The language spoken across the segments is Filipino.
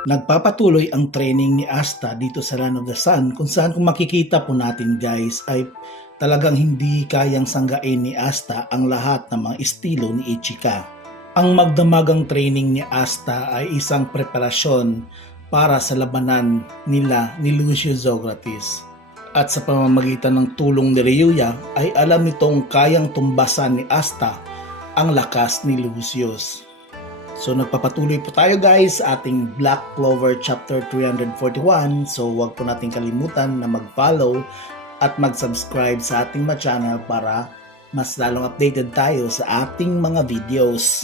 Nagpapatuloy ang training ni Asta dito sa Land of the Sun kung saan kung makikita po natin guys ay talagang hindi kayang sanggain ni Asta ang lahat ng mga estilo ni Ichika. Ang magdamagang training ni Asta ay isang preparasyon para sa labanan nila ni Lucius Socrates. At sa pamamagitan ng tulong ni Ryuya ay alam nitong kayang tumbasan ni Asta ang lakas ni Lucius. So nagpapatuloy po tayo guys sa ating Black Clover chapter 341. So huwag po natin kalimutan na mag-follow at mag-subscribe sa ating ma channel para mas lalong updated tayo sa ating mga videos.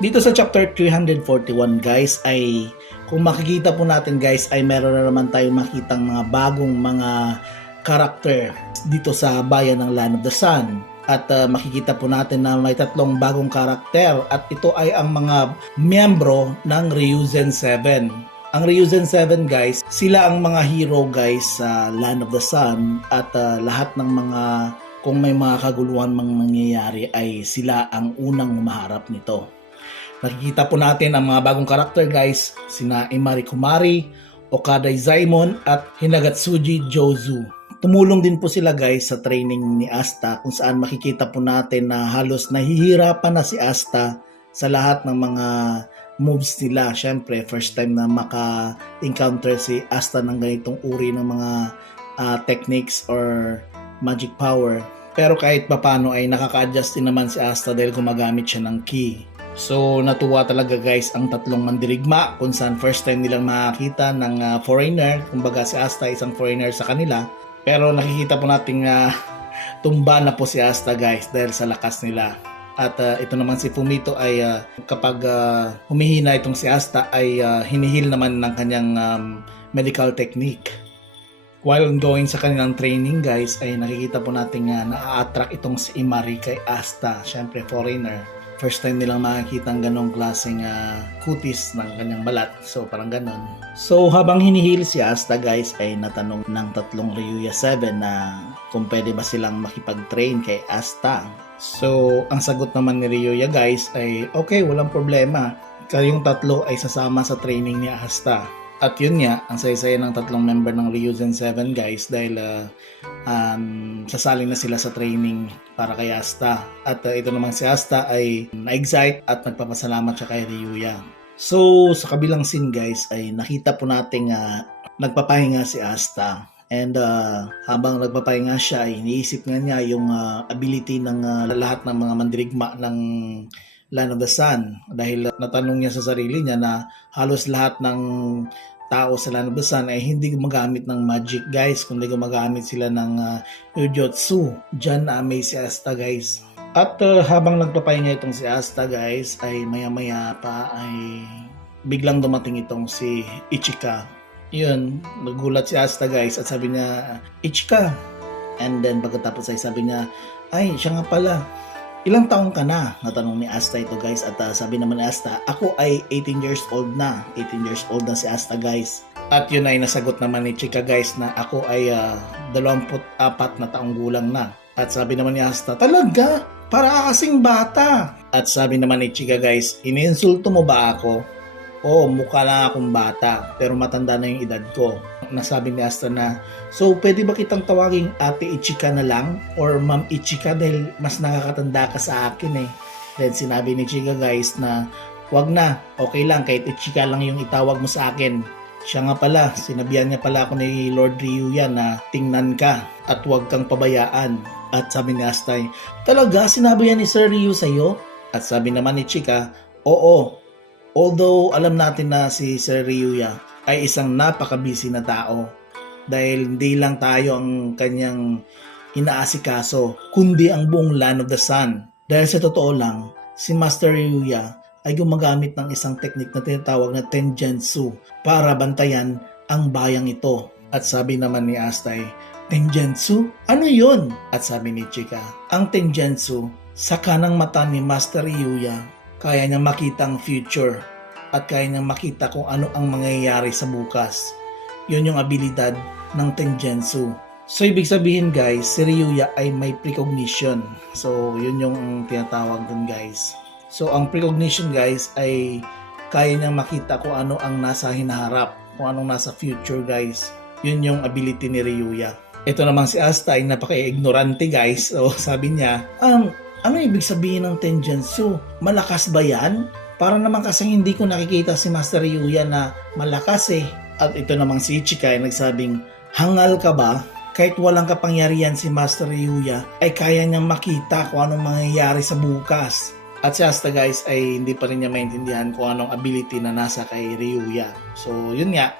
Dito sa chapter 341 guys ay kung makikita po natin guys ay meron na naman tayong makitang mga bagong mga karakter dito sa bayan ng Land of the Sun. At uh, makikita po natin na may tatlong bagong karakter at ito ay ang mga miyembro ng Ryuzen 7. Ang Ryuzen 7 guys, sila ang mga hero guys sa Land of the Sun at uh, lahat ng mga kung may mga kaguluhan mang mangyayari ay sila ang unang maharap nito. Nakikita po natin ang mga bagong karakter guys, sina Imari Kumari, Okada Zaimon at Hinagatsuji Jozu. Tumulong din po sila guys sa training ni Asta kung saan makikita po natin na halos nahihirapan na si Asta sa lahat ng mga moves nila. Siyempre, first time na maka-encounter si Asta ng ganitong uri ng mga uh, techniques or magic power. Pero kahit papano ay nakaka-adjust din naman si Asta dahil gumagamit siya ng key. So natuwa talaga guys ang tatlong mandirigma kung saan first time nilang makakita ng uh, foreigner. Kumbaga si Asta isang foreigner sa kanila. Pero nakikita po natin uh, tumba na po si Asta guys dahil sa lakas nila. At uh, ito naman si Fumito ay uh, kapag uh, humihina itong si Asta ay uh, hinihil naman ng kanyang um, medical technique. While going sa kanilang training guys ay nakikita po natin nga uh, na-attract itong si Imari kay Asta, syempre foreigner first time nilang makikita ang ganong klaseng uh, kutis ng kanyang balat. So, parang ganon. So, habang hinihil si Asta guys ay natanong ng tatlong Ryuya 7 na kung pwede ba silang makipag-train kay Asta. So, ang sagot naman ni Ryuya guys ay okay, walang problema. Kayong tatlo ay sasama sa training ni Asta. At yun nga, ang saya-saya ng tatlong member ng Ryuzen 7 guys dahil uh, um, sasali na sila sa training para kay Asta. At uh, ito naman si Asta ay na-excite at nagpapasalamat siya kay Ryuya. So, sa kabilang scene guys ay nakita po natin uh, nagpapahinga si Asta. And uh, habang nagpapahinga siya ay iniisip nga niya yung uh, ability ng uh, lahat ng mga mandirigma ng Land of the Sun dahil natanong niya sa sarili niya na halos lahat ng tao sa Land of the Sun ay hindi gumagamit ng magic guys kundi gumagamit sila ng uh, Jujutsu. Diyan na amay si Asta guys. At uh, habang nagpapahinga itong si Asta guys ay maya maya pa ay biglang dumating itong si Ichika. Yun, nagulat si Asta guys at sabi niya, Ichika. And then pagkatapos ay sabi niya, ay siya nga pala, Ilang taong ka na? Natanong ni Asta ito guys at uh, sabi naman ni Asta, ako ay 18 years old na. 18 years old na si Asta guys. At yun ay nasagot naman ni Chika guys na ako ay uh, 24 na taong gulang na. At sabi naman ni Asta, talaga? Para kasing bata. At sabi naman ni Chika guys, iniinsulto mo ba ako? Oo, mukha lang akong bata, pero matanda na yung edad ko. Nasabi ni Asta na, so pwede ba kitang tawaging ate Ichika na lang? Or ma'am Ichika dahil mas nakakatanda ka sa akin eh. Then sinabi ni Chika guys na, wag na, okay lang, kahit Ichika lang yung itawag mo sa akin. Siya nga pala, sinabihan niya pala ako ni Lord Ryuya na tingnan ka at huwag kang pabayaan. At sabi ni Astay, talaga sinabi yan ni Sir Ryu sa'yo? At sabi naman ni Chika, oo, Although alam natin na si Sir Ryuya ay isang napaka-busy na tao dahil hindi lang tayo ang kanyang inaasikaso kundi ang buong Land of the Sun. Dahil sa totoo lang, si Master Ryuya ay gumagamit ng isang teknik na tinatawag na Tenjutsu para bantayan ang bayang ito. At sabi naman ni Astay, Tenjutsu? Ano yun? At sabi ni Chika, ang Tenjutsu sa kanang mata ni Master Ryuya kaya niyang makita ang future at kaya niyang makita kung ano ang mangyayari sa bukas. Yun yung abilidad ng Tenjutsu. So, ibig sabihin guys, si Ryuya ay may precognition. So, yun yung tinatawag dun guys. So, ang precognition guys ay kaya niyang makita kung ano ang nasa hinaharap, kung anong nasa future guys. Yun yung ability ni Ryuya. Ito naman si Asta ay napaka-ignorante guys. So, sabi niya, um, ano ibig sabihin ng Tenjinsu? Malakas ba yan? Para naman kasi hindi ko nakikita si Master Ryuya na malakas eh. At ito namang si Ichika ay nagsabing, hangal ka ba? Kahit walang kapangyarihan si Master Ryuya, ay kaya niyang makita kung anong mangyayari sa bukas. At si Asta guys ay hindi pa rin niya maintindihan kung anong ability na nasa kay Ryuya. So yun nga,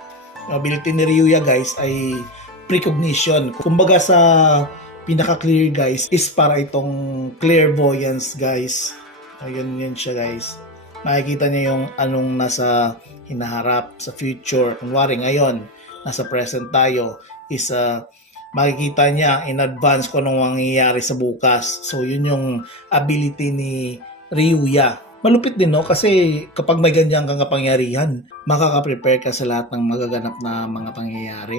yung ability ni Ryuya guys ay precognition. Kumbaga sa pinaka-clear guys is para itong clairvoyance guys. Ayun yun siya guys. Makikita niya yung anong nasa hinaharap sa future. Kunwari ngayon, nasa present tayo is uh, makikita niya in advance kung anong mangyayari sa bukas. So yun yung ability ni Ryuya. Malupit din no kasi kapag may ganyan kang kapangyarihan, makaka-prepare ka sa lahat ng magaganap na mga pangyayari.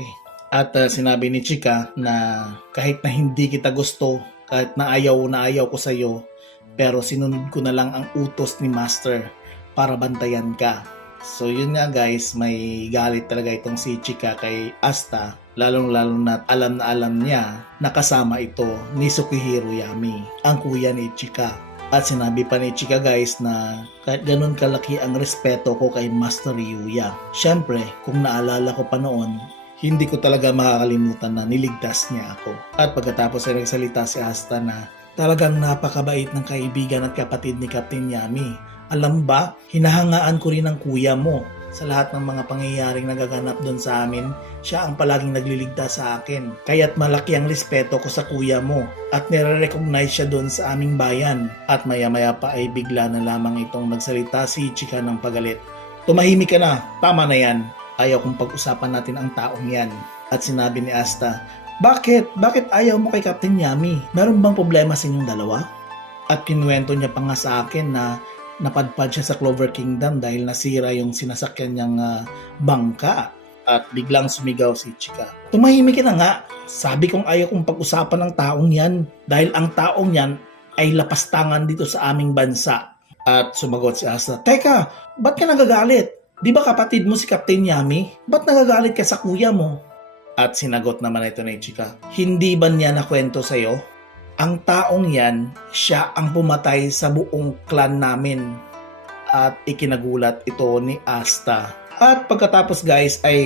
At uh, sinabi ni Chika na kahit na hindi kita gusto, kahit na ayaw na ayaw ko sa iyo, pero sinunod ko na lang ang utos ni Master para bantayan ka. So yun nga guys, may galit talaga itong si Chika kay Asta, lalong lalo na alam na alam niya na kasama ito ni Sukihiro Yami, ang kuya ni Chika. At sinabi pa ni Chika guys na kahit ganun kalaki ang respeto ko kay Master Ryuya. Siyempre, kung naalala ko pa noon, hindi ko talaga makakalimutan na niligtas niya ako. At pagkatapos ay nagsalita si Asta na talagang napakabait ng kaibigan at kapatid ni Captain Yami. Alam ba, hinahangaan ko rin ang kuya mo sa lahat ng mga pangyayaring nagaganap doon sa amin. Siya ang palaging nagliligtas sa akin. Kaya't malaki ang respeto ko sa kuya mo at nire-recognize siya doon sa aming bayan. At maya-maya pa ay bigla na lamang itong magsalita si Ichika ng pagalit. Tumahimik ka na, tama na yan. Ayaw kong pag-usapan natin ang taong yan. At sinabi ni Asta, Bakit? Bakit ayaw mo kay Captain Yami? Meron bang problema sa inyong dalawa? At kinuwento niya pa nga sa akin na napadpad siya sa Clover Kingdom dahil nasira yung sinasakyan niyang ah, bangka. At biglang sumigaw si Chika. Tumahimik na nga. Sabi kong ayaw kong pag-usapan ng taong yan dahil ang taong yan ay lapastangan dito sa aming bansa. At sumagot si Asta, Teka, ba't ka nagagalit? Di ba kapatid mo si Captain Yami? Ba't nagagalit ka sa kuya mo? At sinagot naman ito ni Chika, Hindi ba niya nakwento sa'yo? Ang taong yan, siya ang pumatay sa buong clan namin. At ikinagulat ito ni Asta. At pagkatapos guys ay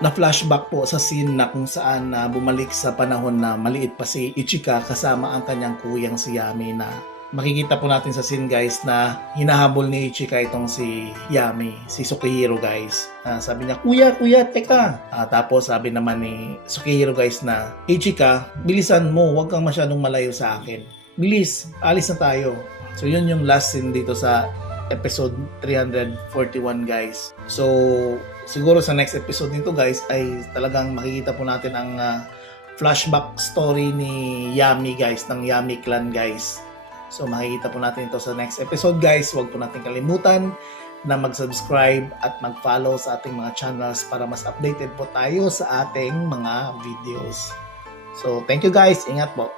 na-flashback po sa scene na kung saan na bumalik sa panahon na maliit pa si Ichika kasama ang kanyang kuyang si Yami na makikita po natin sa scene guys na hinahabol ni Ichika itong si Yami, si Sukihiro guys. Ah, sabi niya, kuya, kuya, teka. Ah, tapos sabi naman ni Sukihiro guys na, Ichika, bilisan mo, huwag kang masyadong malayo sa akin. Bilis, alis na tayo. So yun yung last scene dito sa episode 341 guys. So siguro sa next episode nito guys ay talagang makikita po natin ang ah, flashback story ni Yami guys, ng Yami clan guys. So makikita po natin ito sa next episode guys. Huwag po natin kalimutan na mag-subscribe at mag-follow sa ating mga channels para mas updated po tayo sa ating mga videos. So thank you guys. Ingat po.